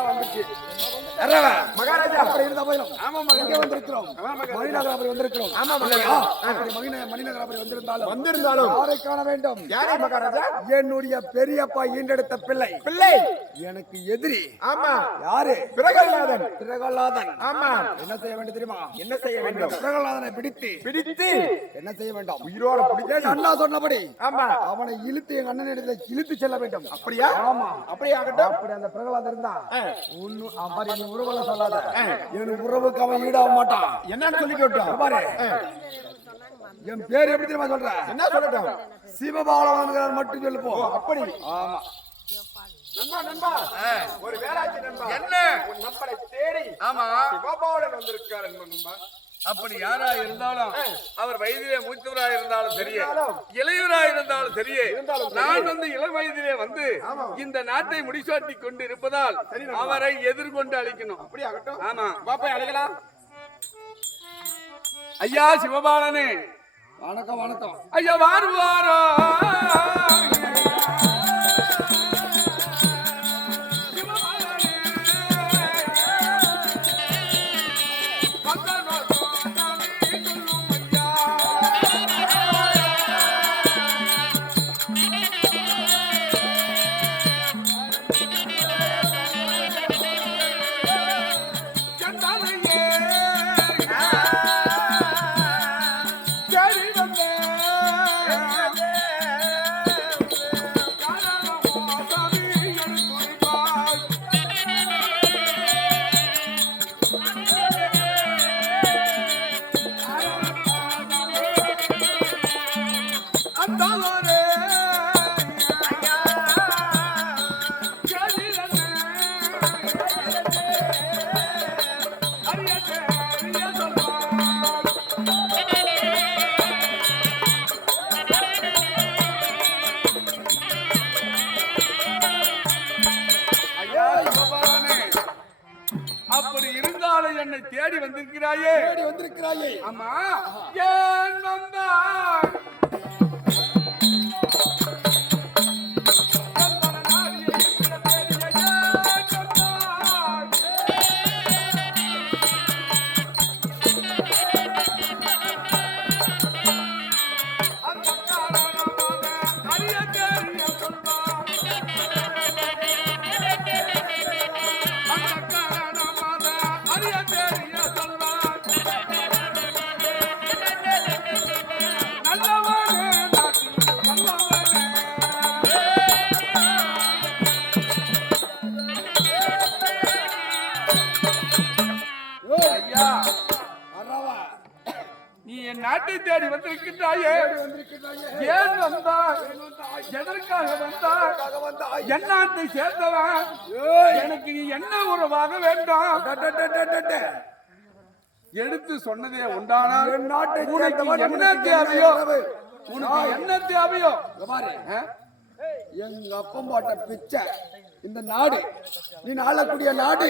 எல்லாம் வந்துச்சு இங்கே வந்திருக்கிறோம். மணிநகராபுரி வந்திருக்கிறோம். வந்திருந்தாலும் வந்திருந்தாலும் யாரை காண வேண்டும்? யாரை மகாராஜா என்னுடைய பெரியப்பா ஈண்டெடுத்த பிள்ளை. பிள்ளை. எனக்கு எதிரி. ஆமா. யாரு? பிரகலாதன். பிரகலாதன். ஆமா. என்ன செய்ய வேண்டும் தெரியுமா? என்ன செய்ய வேண்டும்? பிரகலாதனை பிடித்து. பிடித்து. என்ன செய்ய வேண்டும்? உயிரோட பிடித்து. அண்ணா சொன்னபடி ஆமா. அவனை இழுத்து எங்க அண்ணனிடத்துல இழுத்து செல்ல வேண்டும். அப்படியா? ஆமா. அப்படியே ஆகட்டும் அப்படி அந்த பிரகலாதன் இருந்தா. ஒண்ணு அவன் உறவுல சொல்லாத. என் உறவுக்கு அவன் ஈடாக மாட்டான். என்னன்னு சொல்லிக்கட்டும் பாரு. என் பேர் எப்படி தெரியுமா சொல்ற? என்ன சொல்லட்டும்? சிவபாலவன் மட்டும் சொல்லு போ ஓ அப்படி. ஆமா. நண்பா நண்பா. ஒரு வேலாட்சி நண்பா. என்ன? நம்பரை தேடி ஆமா. சிவபாலன் வந்திருக்கார் நண்பா. அப்படி யாரா இருந்தாலும் அவர் வயதிலே மூத்தவரா இருந்தாலும் சரியே. இளையவரா இருந்தாலும் சரியே. நான் வந்து இளம் வயதிலே வந்து. இந்த நாட்டை முடிசூட்டி கொண்டு இருப்பதால். அவரை எதிர்கொண்டு ஆகட்டும். ஆமா. பாப்பா அழைக்கலாம் ஐயா சிவபாலனே. வணக்கம் வணக்கம். ஐயா வாருவாரோ. வந்திருக்கிறாயே. வந்திருக்கிறாயே. ஆமா. ஏன் வந்தாய்? வந்திருக்கின்றாயே. ஏன் வந்தாய்? எதற்காக வந்தாய்? அதுக்காக வந்தாய். என் நாட்டை சேர்ந்தவன். எனக்கு நீ என்ன உறவாக வேண்டாம். எடுத்து சொன்னதே உண்டானால் நாட்டை என்ன தேவையோ? உனக்கு என்ன தேவையோ? பாரு? எங்க அப்பம் போட்ட பிச்சை இந்த நாடு நீ ஆளக்கூடிய நாடு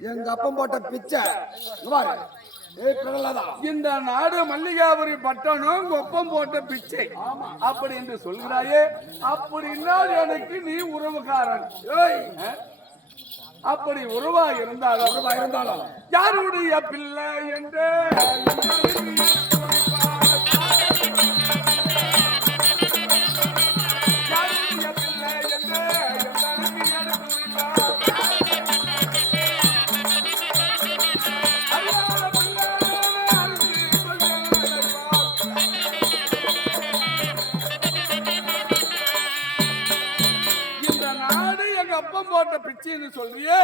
எங்க அப்பம் போட்ட பிச்சை பாரு. இந்த நாடு மல்லிகாபுரி பட்டணம் ஒப்பம் போட்ட பிச்சை. அப்படி என்று சொல்கிறாயே அப்படின்னா எனக்கு நீ ஆ? அப்படி உறவா இருந்தாலும் உறவா இருந்தாலும். யாருடைய பிள்ளை என்று பிச்சைன்னு சொல்றியே?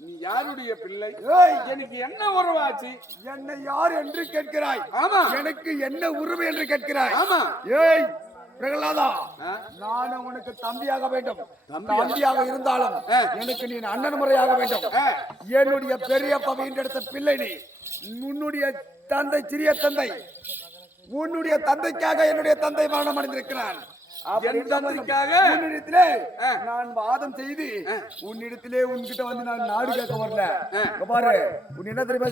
நீ யாருடைய பிள்ளை? ஏய். எனக்கு என்ன உறவாச்சு? என்னை யார் என்று கேட்கிறாய்? ஆமா. எனக்கு என்ன உரிமை என்று கேட்கிறாய்? ஆமா. ஏய் பிரகலாதா? நான் உனக்கு தம்பியாக வேண்டும். தம்பியா? தம்பியாக இருந்தாலும். எனக்கு நீ அண்ணன் முறையாக வேண்டும். என்னுடைய பெரிய எடுத்த பிள்ளை நீ. உன்னுடைய தந்தை சிறிய தந்தை. உன்னுடைய தந்தைக்காக என்னுடைய தந்தை மரணம் அடைந்திருக்கிறான்? உன்னிடத்திலே. நான் வாதம் செய்து உன்னிடத்திலே உன்கிட்ட வந்து நான் நாடு கேட்க வரல. பாரு உன் என்ன தெரியுமா?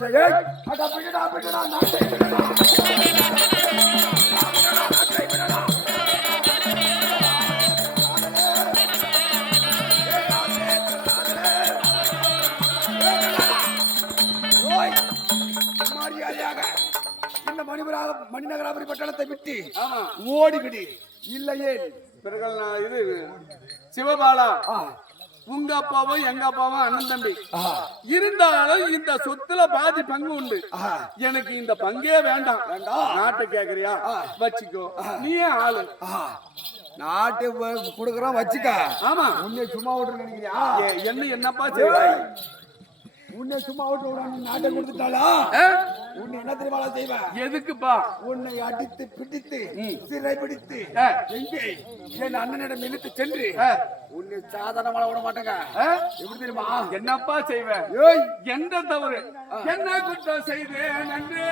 மணிநகராபுரி பட்டணத்தை விட்டு ஓடிவிடு. இல்லையே. பிறகு நான் இது சிவபாலா. உங்க அப்பாவும் எங்க அப்பாவும் அண்ணன் தம்பி. இருந்தாலும் இந்த சொத்துல பாதி பங்கு உண்டு. எனக்கு இந்த பங்கே வேண்டாம். வேண்டாம் நாட்டை கேக்குறியா? வச்சுக்கோ. நீயே ஆளு. நாட்டு கொடுக்குறோம் வச்சுக்க. ஆமா. உன்னை சும்மா விட்டு நினைக்கிறியா? என்ன என்னப்பா செய்வ? உன்னை சும்மா விட்டு விட நீ நாட்டை கொடுத்துட்டாளா? உன்னை என்ன தெரியுமா செய்வேன்? எதுக்குப்பா? உன்னை அடித்து பிடித்து சிறை பிடித்து. எங்கே? என் அண்ணனிடம் இழுத்து சென்று? உன்னை சாதாரண விட மாட்டேங்க? எப்படி தெரியுமா? என்னப்பா செய்வ ஏய். எந்த தவறு? என்ன குற்றம் செய்தேன் என்று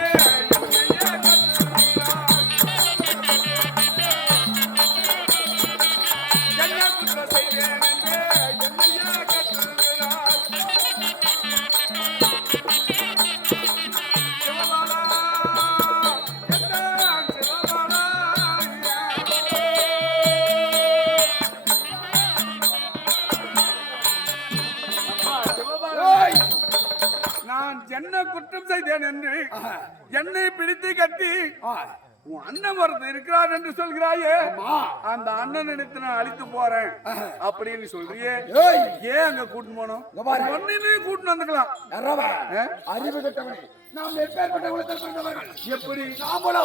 உன் அண்ணன் ஒருத்தர் இருக்கிறார் என்று சொல்கிறாயே. அந்த அண்ணன் எடுத்து நான் அழித்து போறேன்? அப்படின்னு சொல்றியே. ஏன் அங்க கூட்டின்னு போனோம். ஒன்னிலே கூட்டின்னு வந்துக்கலாம்? அறிவு கட்டவனே. நாம் எப்பேற்பட்ட குலத்தில் பிறந்தவர்கள்? எப்படி? நாமளோ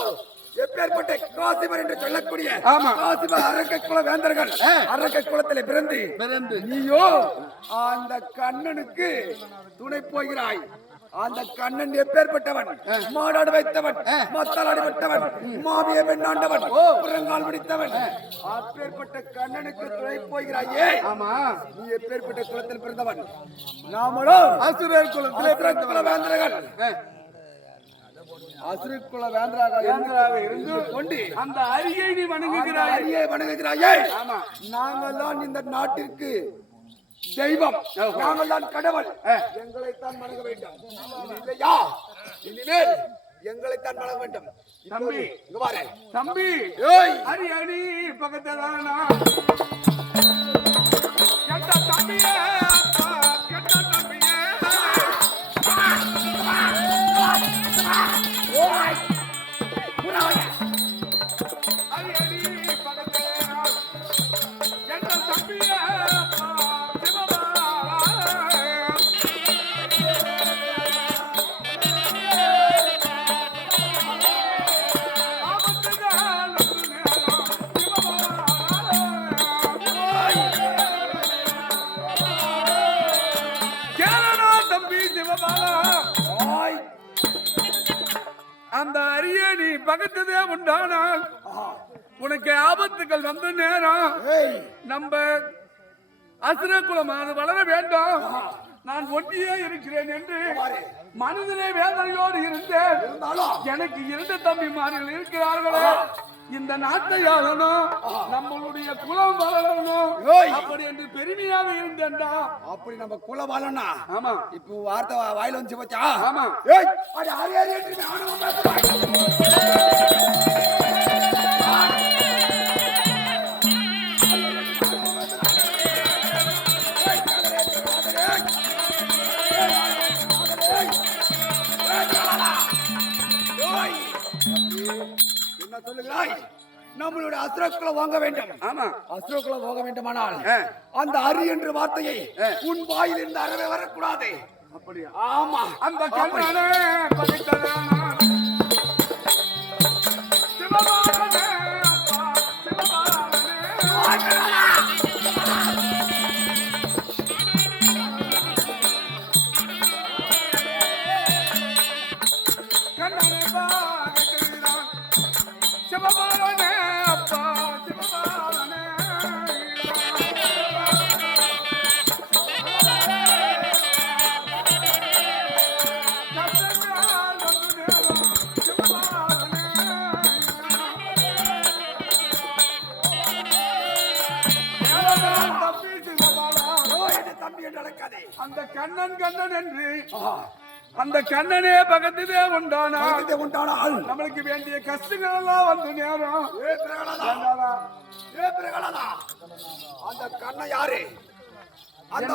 எப்பேற்பட்ட காசிமர் என்று சொல்லக்கூடிய ஆமா. காசிமர் அரக்க குல வேந்தர்கள். அரக்க குலத்திலே பிறந்து பிறந்து. நீயோ அந்த கண்ணனுக்கு துணை போகிறாய். அந்த கண்ணன் எப்பேற்பட்டவன்? மாடாடு வைத்தவன் மத்தாளாடு விட்டவன் மாவிய பெண்ணாண்டவன் புறங்கால் பிடித்தவன் அப்பேற்பட்ட கண்ணனுக்கு துணை போகிறாயே. ஆமா. நீ எப்பேற்பட்ட குலத்தில் பிறந்தவன்? நாமளோ அசுரர் குலத்திலே அசுர குல வேந்தர்கள். அசுர குல வேந்தராக வேந்தராக இருந்து கொண்டு அந்த அரியை நீ வணங்குகிறாய். அரியை வணங்குகிறாயே. ஆமா. நாங்கள் தான் இந்த நாட்டிற்கு தெய்வம். நாங்கள் தான் கடவுள். எங்களைத்தான் வணங்க வேண்டும். இல்லையா இனிமேல் எங்களைத்தான் வணங்க வேண்டும். தம்பி. தம்பி. அரி அடி பக்கத்தானா அந்த அரிய நீ பக்கத்ததே உண்டானால் உனக்கு ஆபத்துகள் வந்த நேரம். நம்ம அசுர குலமானது வளர வேண்டும். நான் ஒட்டியே இருக்கிறேன் என்று மனதிலே வேதனையோடு இருந்தேன். எனக்கு இரண்டு தம்பிமார்கள் இருக்கிறார்களே. இந்த நாட்டை ஆளணும் நம்மளுடைய குலம் வளரணும். அப்படி என்று பெருமையாக இருந்தேன்டா. அப்படி நம்ம குல வாழனா ஆமா. இப்போ வார்த்தை வாயில வந்து போச்சா? ஆமா. ஏய் அடி என்று ஆணவம் என்ன சொல்லுகிறாய்? நம்மளுடைய அசுரக்குள்ள வாங்க வேண்டும். ஆமா. அசுரக்குள்ள போக வேண்டுமானால். அந்த அரி என்ற வார்த்தையை உன் வாயில் இருந்து அறவே வரக்கூடாது. அப்படியா? ஆமா. அந்த கண்ணனே கண்ணன் கண்ணன் என்று. அந்த கண்ணனே பக்கத்திலே உண்டானா? உண்டானால். நம்மளுக்கு வேண்டிய கஷ்டங்கள் எல்லாம் வந்து நேரம் அந்த கண்ண யாரு? அந்த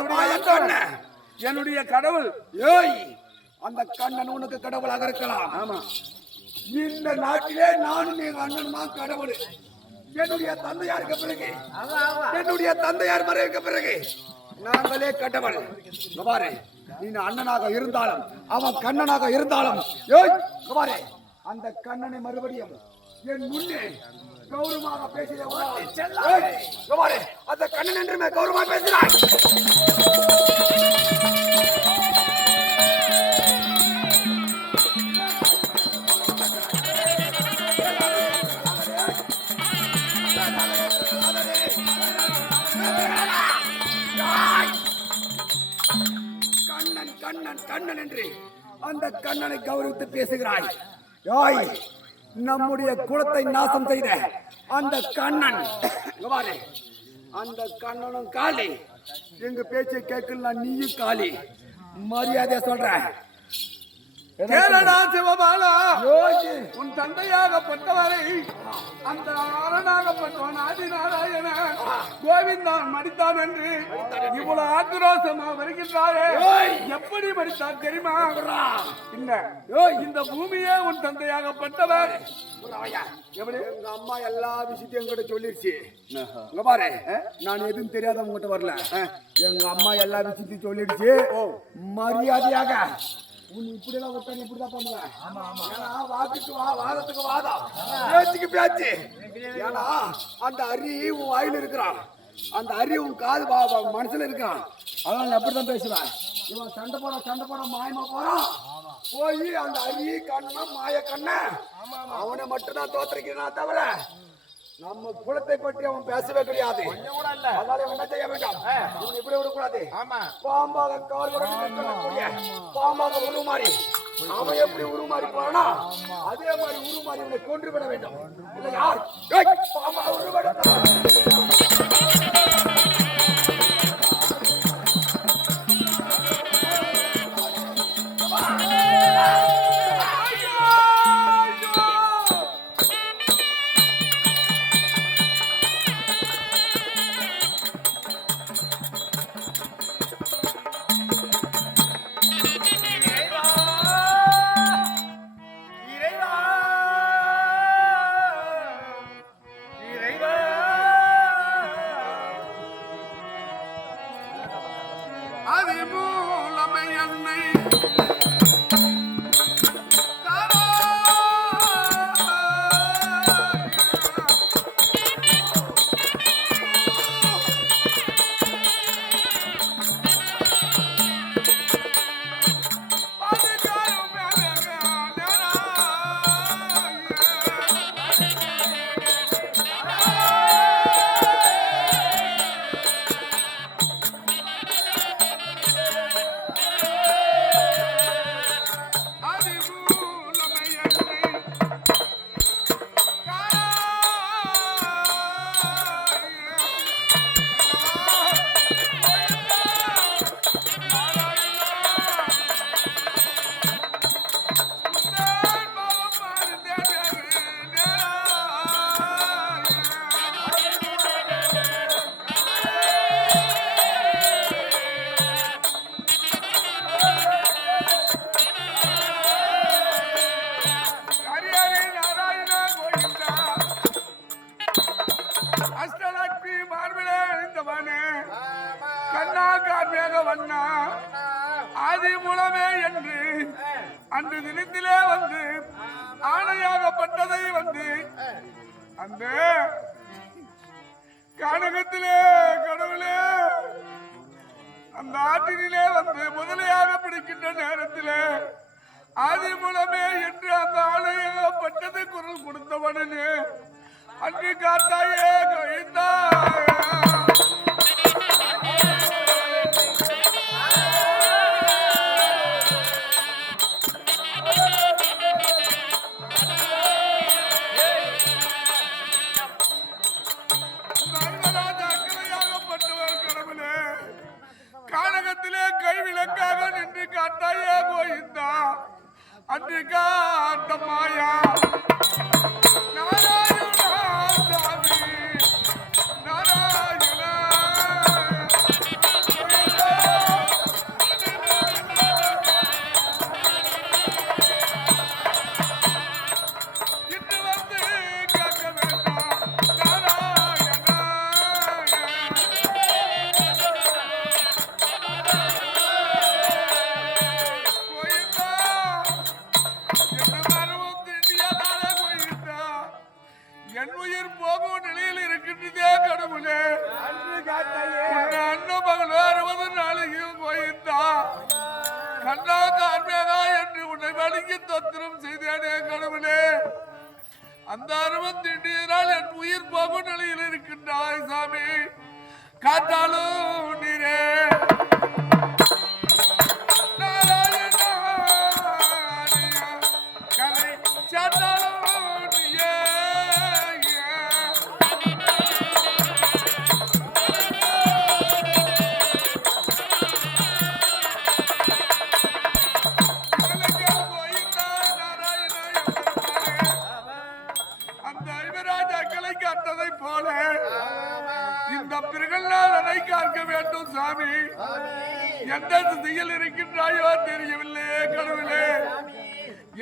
என்னுடைய கடவுள். ஏய் அந்த கண்ணன் உனக்கு கடவுளாக இருக்கலாம். ஆமா. இந்த நாட்டிலே நானும் எங்க அண்ணன் தான் கடவுள். என்னுடைய தந்தையாருக்கு பிறகு. என்னுடைய தந்தையார் மறைவுக்கு பிறகு. நாங்களே கடவுள் குமாரே நீ அண்ணனாக இருந்தாலும் அவன் கண்ணனாக இருந்தாலும் ஏய் இங்க அந்த கண்ணனை மறுபடியும் என் முன்னே கௌரவமாக பேசிய குமாரே அந்த கண்ணன் என்றுமே கௌரவமாக பேசினான் கண்ணன் கண்ணன் என்று அந்த கண்ணனை கௌரவித்து பேசுகிறாய். யாய் நம்முடைய குலத்தை நாசம் செய்த அந்த கண்ணன். அந்த கண்ணனும் காளி எங்க பேச்சை கேட்கலாம் நீயும் காளி மரியாதையா சொல்ற. சிவபாலா. உன் தந்தையாகப்பட்டவரை அந்த அரணாகப்பட்டவன் ஆதி கோவிந்தான் மடித்தான் என்று இவ்வளவு ஆக்ரோஷமா வருகின்றாரே. எப்படி மடித்தான் தெரியுமா. இந்த பூமியே உன் தந்தையாகப்பட்டவர். எப்படி? எங்க அம்மா எல்லா விஷயத்தையும் என்கிட்ட சொல்லிருச்சு. இங்க பாரு நான் எதுவும் தெரியாத உங்ககிட்ட வரல. எங்க அம்மா எல்லா விஷயத்தையும் சொல்லிடுச்சு மரியாதையாக. உன் இப்படி எல்லாம் விட்டா நீ இப்படிதான் பண்ணுவேன் ஏன்னா வாக்குக்கு வா வாதத்துக்கு வாதம் பேச்சுக்கு பேச்சு. ஏன்னா அந்த அரி உன் வாயில இருக்கிறான். அந்த அரி உன் காது மனசுல இருக்கான் அதனால நான் அப்படிதான் பேசுவேன். இவன் சண்டை போட சண்டை போட மாயமா போறான். போய் அந்த அரி கண்ணன் மாய கண்ணன் அவனை மட்டும் தான் தோத்தரிக்கிறான் தவிர நம்ம குலத்தை பற்றி அவன் பேசவே கிடையாது. அதனால என்ன செய்ய வேண்டாம்? இவன் இப்படி விடக்கூடாது. பாம்பாக கால்வரக்கூடிய பாம்பாக உருமாறி. அவன் எப்படி உருமாறி போறானா அதே மாதிரி உருமாறி இவனை கொன்று விட வேண்டும். இல்லை யார் பாம்பாக உருவெடுத்தான். அது மூலமை என்னை அந்த தினத்திலே வந்து ஆணையாகப்பட்டதை வந்து அந்த கானகத்திலே கடவுளே அந்த ஆற்றினிலே வந்து முதலையாக பிடிக்கின்ற நேரத்திலே ஆதி மூலமே என்று அந்த ஆணையாகப்பட்டதை குரல் கொடுத்தவனே. அன்று காத்தாயே கழித்தாய் காட்ட என் உயிர் போகும் நிலையில் இருக்கின்றதே கடவுளே. அண்ணன் மகளோ அறுபது நாளைக்கும் போயிருந்தா கண்ணா கார்மேகா என்று உன்னை வலிக்கு தொத்திரம் செய்தேனே கடவுளே. அந்த அறுபத்தி எட்டு என் உயிர் போகும் நிலையில் இருக்கின்றாய் சாமி. காத்தாலும் நீரே.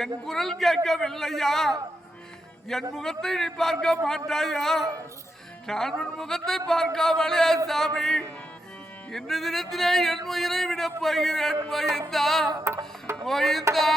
என் குரல் கேட்கவில்லையா? என் முகத்தை நீ பார்க்க மாட்டாயா? நான் உன் முகத்தை பார்க்காமலே சாமி இன்று தினத்திலே என் உயிரை விட போகிறேன் கோயந்தா கோயந்தா